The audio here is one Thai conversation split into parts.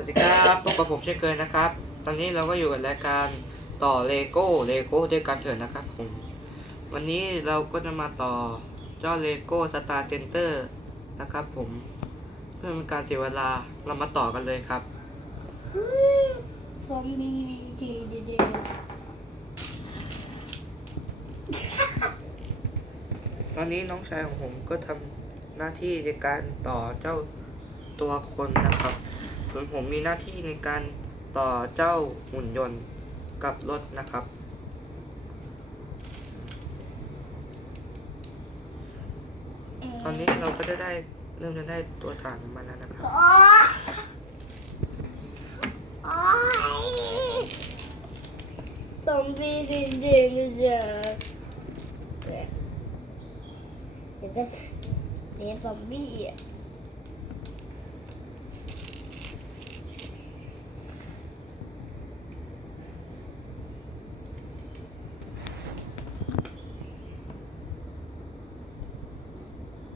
วัสดีครับพบกับผมเช่นเคยนะครับ ตอนนี้เราก็อยู่กับรายการต่อเลโก้เลโก้ด้วยกันเถอะนะครับผมวันนี้เราก็จะมาต่อเจ้าเลโก้สตาร์เซนเตอร์นะครับผมเพื่อเป็นการเสียเวลาเรามาต่อกันเลยครับซอมบี้วีเจเดเดตอนนี้น้องชายของผมก็ทำหน้าที่ในการต่อเจ้าตัวคนนะครับ ส่วนผมมีหน้าที่ในการต่อเจ้าหุ่นยนต์กับรถนะครับ ตอนนี้เราก็จะได้เริ่มจะได้ตัวฐานมาแล้วนะครับโอ้โอ้ยซอมบี้เดเดเดเดเดี๋ยวจะเลี้ยงซอมบี้อะ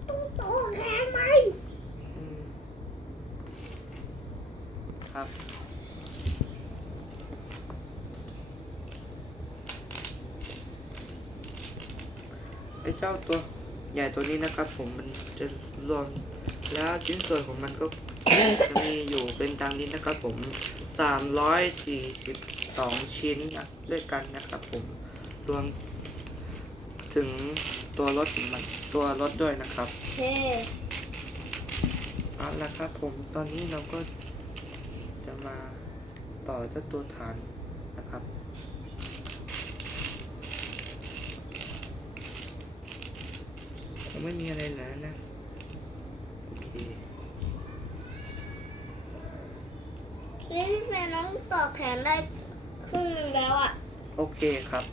ต้องโตแค่ไหม อืมครับ ไอ้เจ้าตัวใหญ่ ตัวนี้นะครับ ผมมันจะรวมแล้วชิ้นส่วนของมันก็จะมีอยู่เป็นตามนี้นะครับผมสามร้อยสี่สิบสองชิ้นนะด้วยกันนะครับผมรวมถึงตัวรถของมันตัวรถด้วยนะครับเฮ้เอาละครับผมตอนนี้เราก็จะมาต่อเจ้าตัวฐานนะครับ ผม ไม่มีอะไรแล้วนะ โอเคนี่พี่แฟนน้องต่อแขนได้ครึ่งหนึ่งแล้วอะ โอเคครับ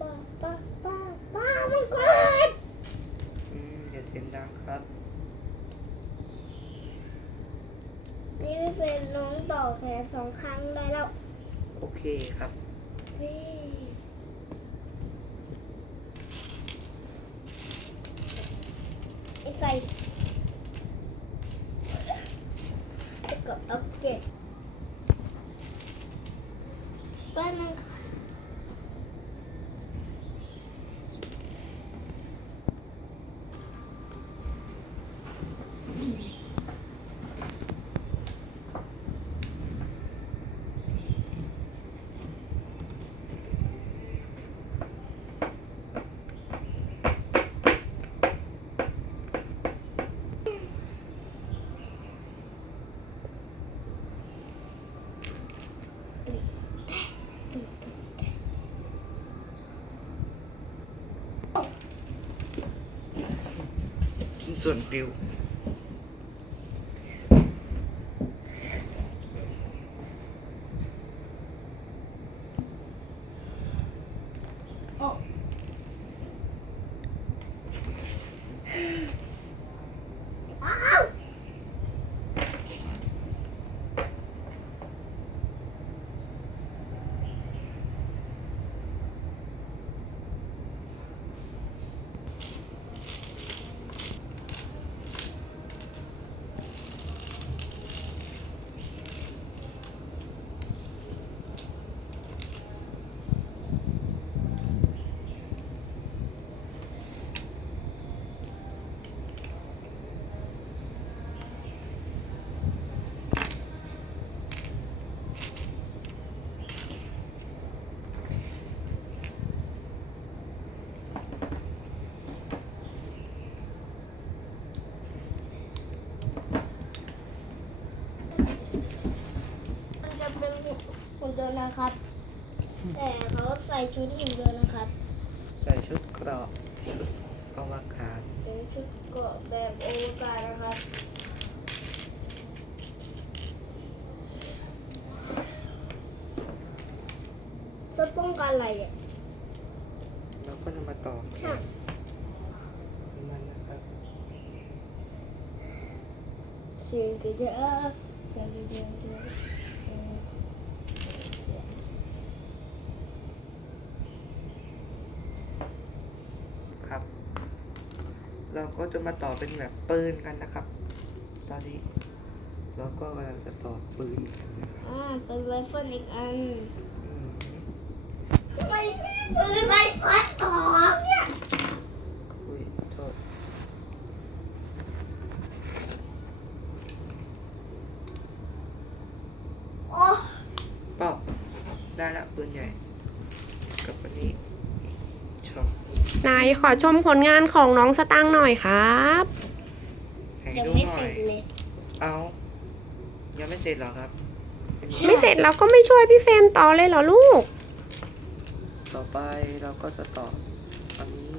ป้าป้าป้าป้ามันก่อน อืมอย่าเสียงดังครับ นี่พี่แฟนน้องต่อแขน สองครั้งได้แล้ว โอเคครับ นี่ไอ้ใส่แล้วก็อัปเกรดป้านั่งค่ะ ชิ้น นยนต์นะครับ แต่เขาใส่ชุดหุ่นยนต์นะครับ ใส่ชุดเกราะอวกาศเป็นชุดเกราะแบบโอวกาศนะครับจะป้องกันอะไรอะเราก็จะมาต่อแขค่ะนมันนะครับเสียงกระเดาเสียงกระเดาเออ ครับ เราก็ จะมาต่อเป็นแบบปืนกันนะครับ ตอนนี้เราก็กำลังจะต่อปืนกันนะครับอ่าเป็นไรเฟิลอีกอันอืม ทำไมไม่ปืนไรเฟิลสอง ขอชมผลงานของน้องสตังค์หน่อยครับยังไม่เสร็จเลยเอายังไม่เสร็จหรอครับ ไม่เสร็จเราก็ไม่ช่วยพี่เฟรมต่อเลยเหรอลูก ต่อไปเราก็จะต่ออันนี้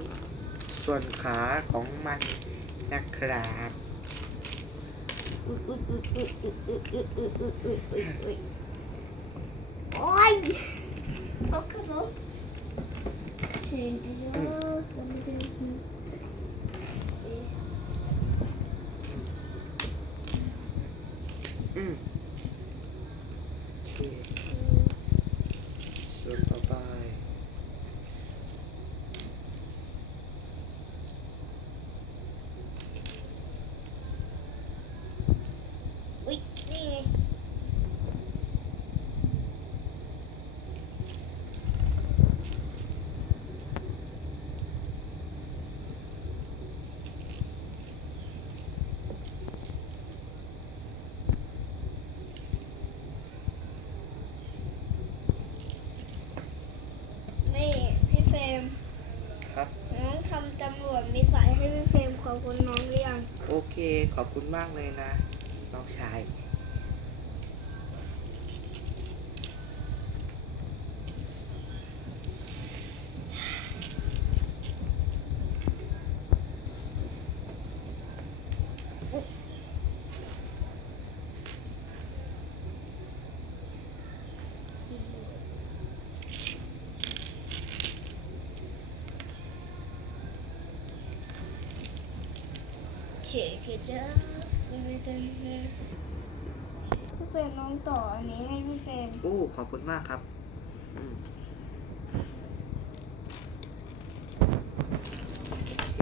ส่วนขาของมันนะครับโอ้ยเขาขึ้นรถ Mm. คุณน้องเรียง โอเค ขอบคุณมากเลยนะ น้องชาย เขียนคือจะพี่เฟรมน้องต่ออันนี้ให้พี่เฟรมโอ้ขอบคุณมากครับอืมโอเค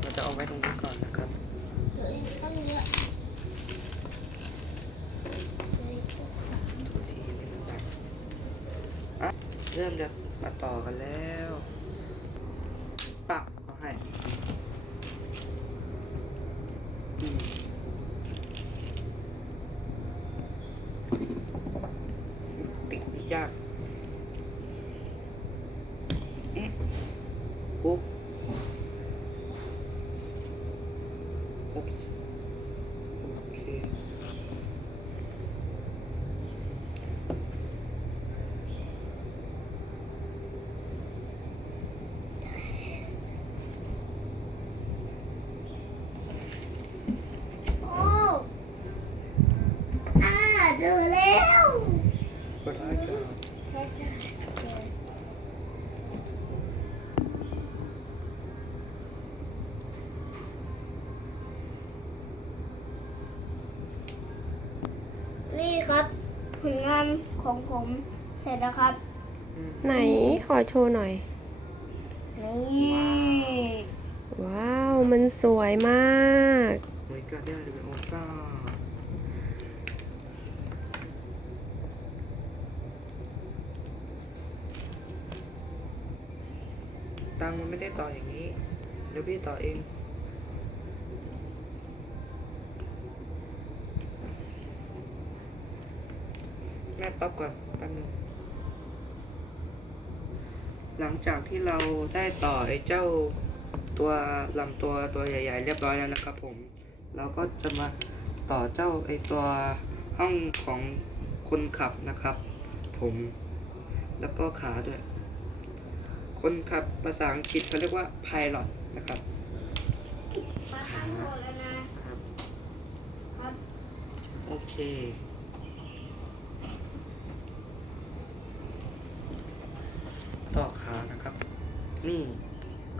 เราจะเอาไว้ตรงนี้ก่อนนะครับ เฮ้ยตั้งเยอะทุกทีนี่มันดังอะเริ่มจะมาต่อกันแล้วปักเอาให้อืมติดยากเอ๊ะปุ๊บอุ๊บโอเค โอ้อ่าเจอแล้ว กดไลค์ก่อน นี่ ครับผลงานของผมเสร็จแล้วครับอืมไหนขอโชว์หน่อย นี่ ว้าว มันสวยมากเหมือนกับได้เลยโอซ่าตังค์มันไม่ได้ต่ออย่างนี้ เดี๋ยวพี่ต่อเอง แม่ตอบก่อนแป๊บนึงหลังจากที่เราได้ต่อไอ้เจ้าตัวลำตัวตัวใหญ่ ๆ เรียบร้อยแล้วนะครับผม เราก็จะมาต่อเจ้าไอ้ตัวห้องของคนขับนะครับ ผมแล้วก็ขาด้วยขคนขับภาษาอังกฤษเขาเรียกว่า pilot นะครับมาทำโหดแล้วนะครับครับ โอเค ต่อขานะครับ นี่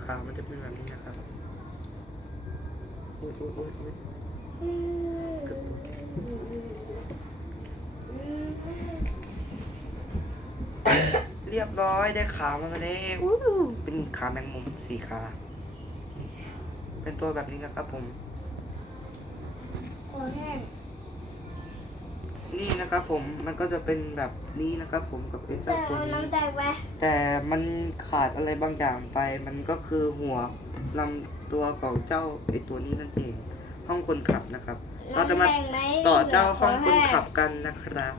ขามันจะเป็นแบบนี้นะครับโอ้ยโอ้ยโอ้ยโอ้ยเรียบร้อยได้ขามาแล้วอู้หูเป็นขาแมงมุมสี่ขา เป็นตัวแบบนี้นะครับผมโอ้แห้ง นี่นะครับผมมันก็จะเป็นแบบนี้นะครับผมกับเป็นแต่เจ้าตัวเอานี้น้ำแตกไปแต่มันขาดอะไรบางอย่างไป มันก็คือหัวลำตัวของเจ้าไอตัวนี้นั่นเอง ห้องคนขับนะครับ เราจะมาน้ำแดงไหต่อเจ้าห้องคนแห้ขับกันนะครับ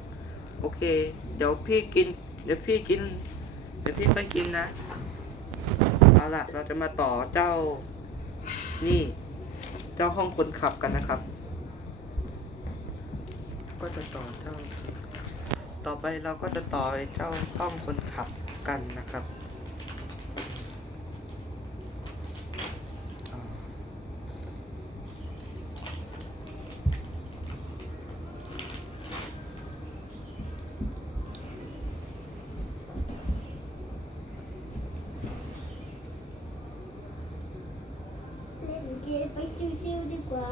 โอเค เดี๋ยวพี่กิน เดี๋ยวพี่กิน เดี๋ยวพี่ไปกินนะเอาล่ะ เราจะมาต่อเจ้า นี่ เจ้าห้องคนขับกันนะครับ ก็จะต่อเจ้า ต่อไปเราก็จะต่อเจ้าห้องคนขับกันนะครับเล่นเกมไปชิวๆดีกว่า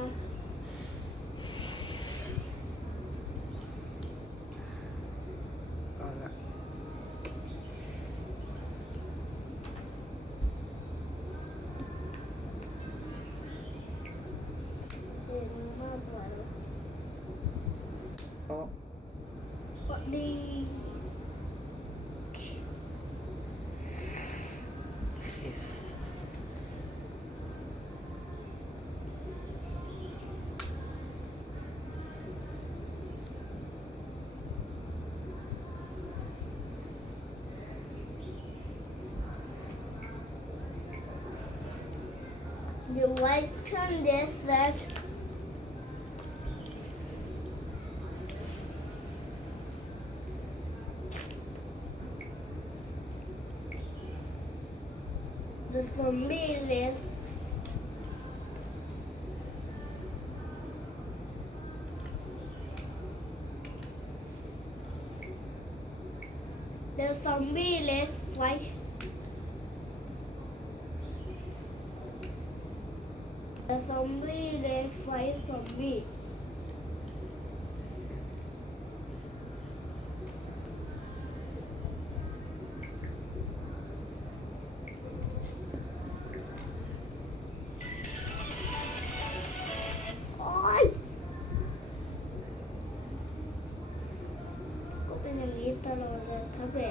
Turn this said the familiar The zombie list. twice เล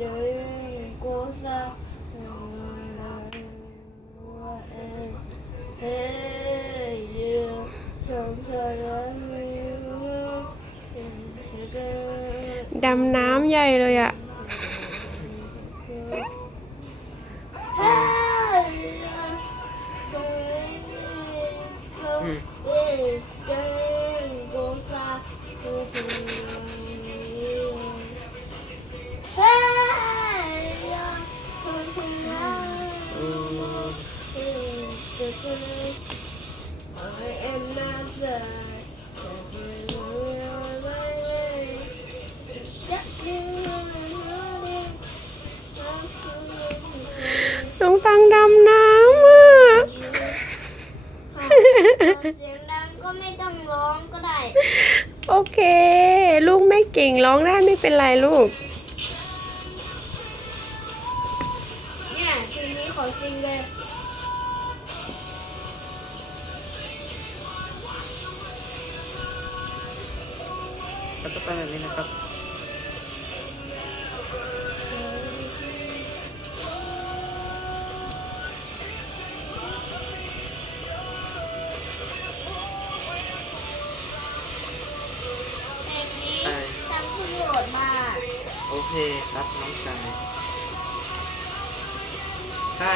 đến cô sao ดำน้ำใหญ่เลยอะ เก่งร้องได้ไม่เป็นไรลูก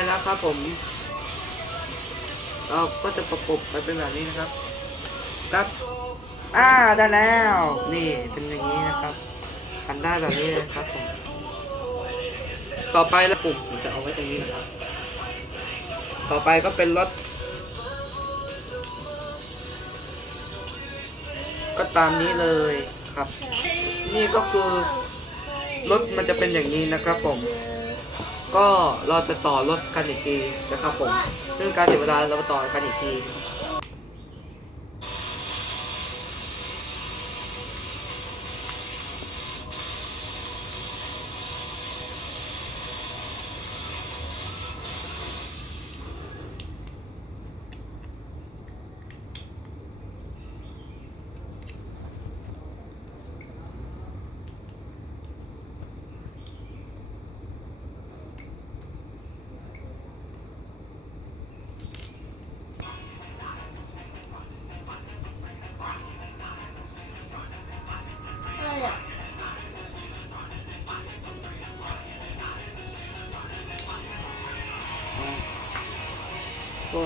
ได้แล้วครับผม เราก็จะประกบไปเป็นแบบนี้นะครับ ครับอ่าได้แล้ว นี่เป็นอย่างนี้นะครับทำได้แบบนี้เลยครับผม ต่อไปแล้วปุ่มผมจะเอาไว้ตรงนี้นะครับ ต่อไปก็เป็นรถ ก็ตามนี้เลยครับ นี่ก็คือรถมันจะเป็นอย่างนี้นะครับผม ก็เราจะต่อรถกันอีกทีนะครับผมเรื่องการเสียเวลาเรามาต่อกันอีกที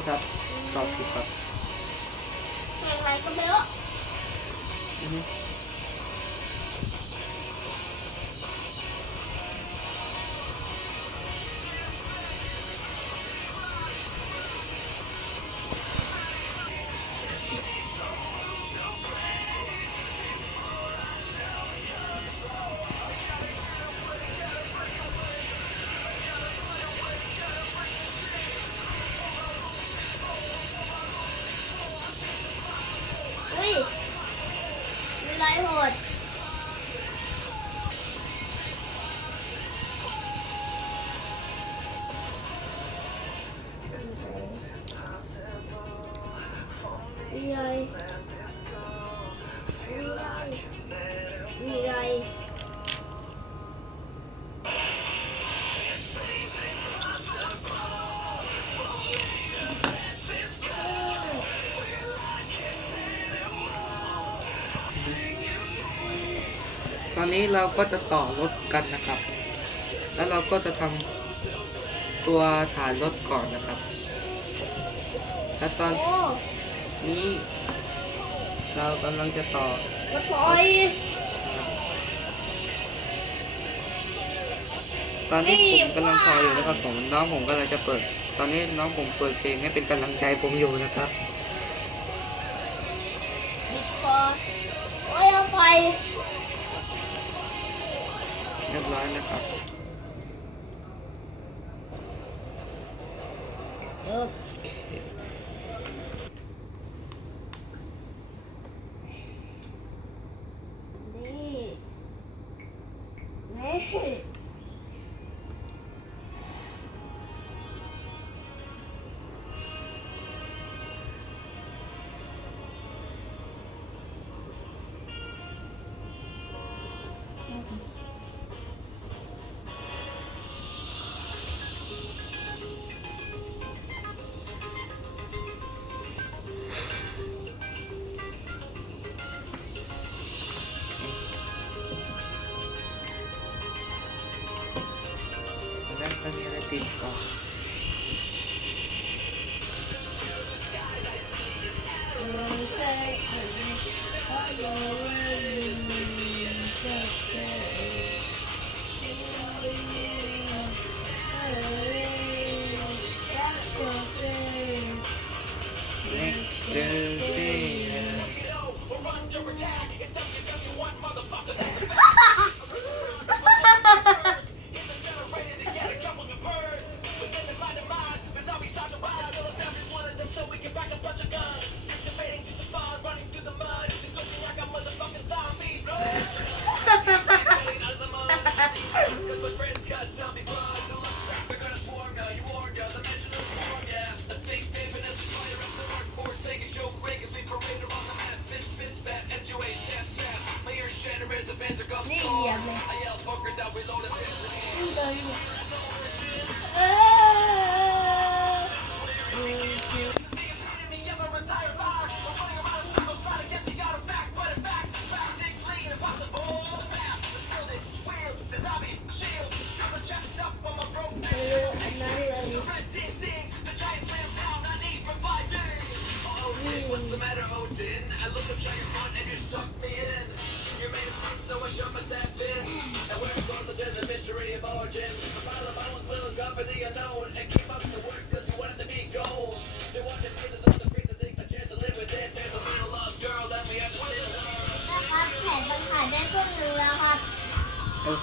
ษครับตอบผิดครับเพลงไรก็ไม่รู้ เราก็จะต่อรถกันนะครับ แล้วเราก็จะทำตัวฐานรถก่อนนะครับ และตอนโอ้นี้ เรากำลังจะต่อมาต่อยตอนนี้ผมกำลังคอยอยู่นะครับผมน้องผมกำลังจะเปิด ตอนนี้น้องผมเปิดเพลงให้เป็นกำลังใจผมอยู่นะครับบิดคอโอ้ยเอาต่อยเรียบร้อยนะครับ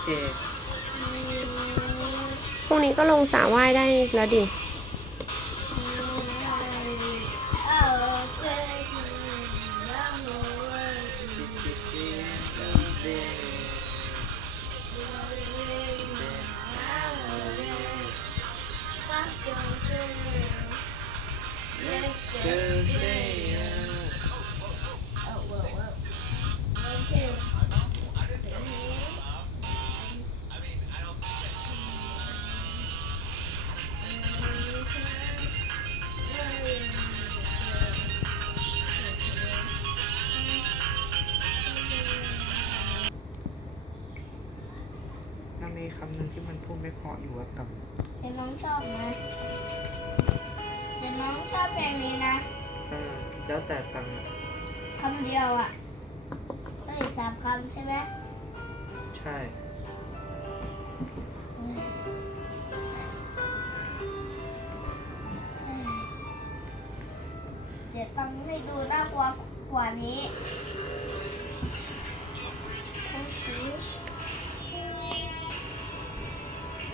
เคพรุ่งนี้ก็ลงสระว่ายได้แล้วดิเ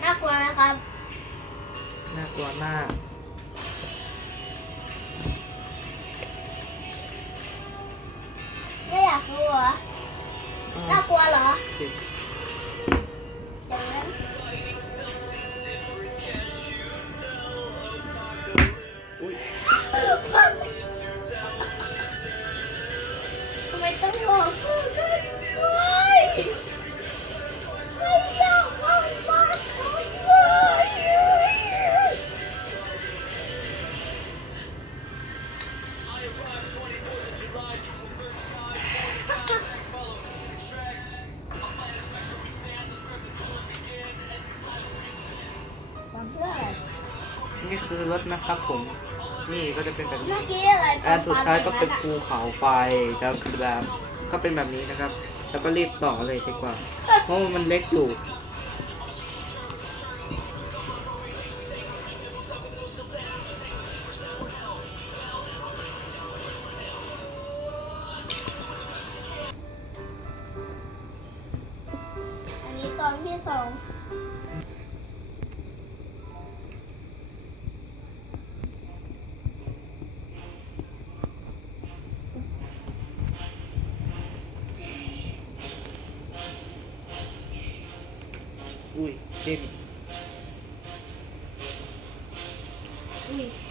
น่ากลัวนะครับ น่ากลัวมาก ไม่อยากดูเหรอ น่ากลัวเหรอสิอย่างนั้นอุ้ยทำไมต้องบอก นี่คือรถนะครับผม นี่ก็จะเป็นแบบเมื่นี้อกี้อะไรอันสุดท้ายก็เป็นปัภูเขาไฟครับแบบก็เป็นแบบนี้นะครับ แล้วก็รีบต่อเลยดีกว่า เพราะว่ามันเล็กอยู่ อุ้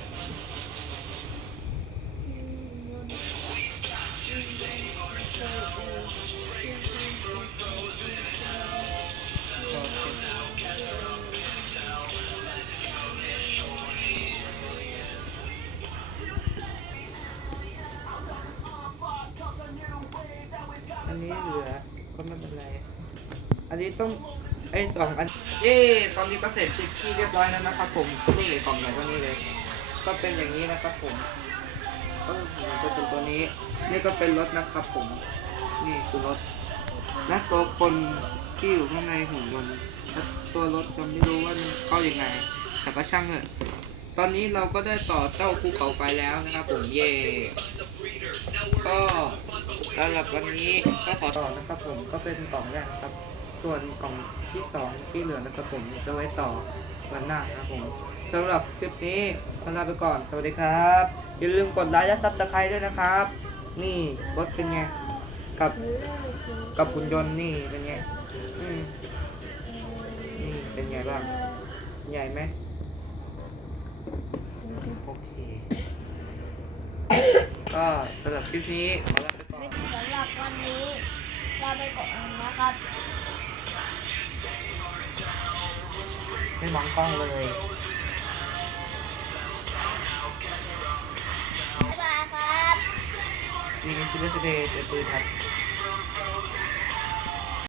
ไอ้สองอันเย้ตอนนี้ก็เสร็จที่เรียบร้อยแล้วนะครับ ผมนี่กล่องใหญ่ก็นี่เลย ก็เป็นอย่างนี้นะครับ ผมก็ก็เป็นตัวนี้ นี่ก็เป็นรถนะครับ ผม นี่คือรถและตัวคนที่อยู่ข้างในหุ่นยนต์ตัวรถจะไม่รู้ว่าเข้ายังไง แต่ก็ช่างเถอะตอนนี้เราก็ได้ต่อเจ้าภูเขาไฟแล้วนะครับผมเย่ก็สำหรับวันนี้ก็ขอต่อนะครับผมก็เป็นกล่องแรกครับ ส่วนกล่องที่สองที่เหลือนะครับผมจะไว้ต่อวันหน้านะครับผมสสำหรับคลิปนี้ขอลาไปก่อน สวัสดีครับ อย่าลืมกดไลค์และซับสไครต์ด้วยนะครับ นี่รถเป็นไง กับกับหุ่นยนต์นี่เป็นไงอืมนี่เป็นไงบ้าง ใหญ่ไหมโอเค ก็สำหรับคลิปนี้ขอลาไปก่อนสำหรับวันนี้ลาไปก่อนนะครับ ไม่มองกล้องเลยบ๊ายบายครับซีนิฟิลสเดย์เจอปืนครับ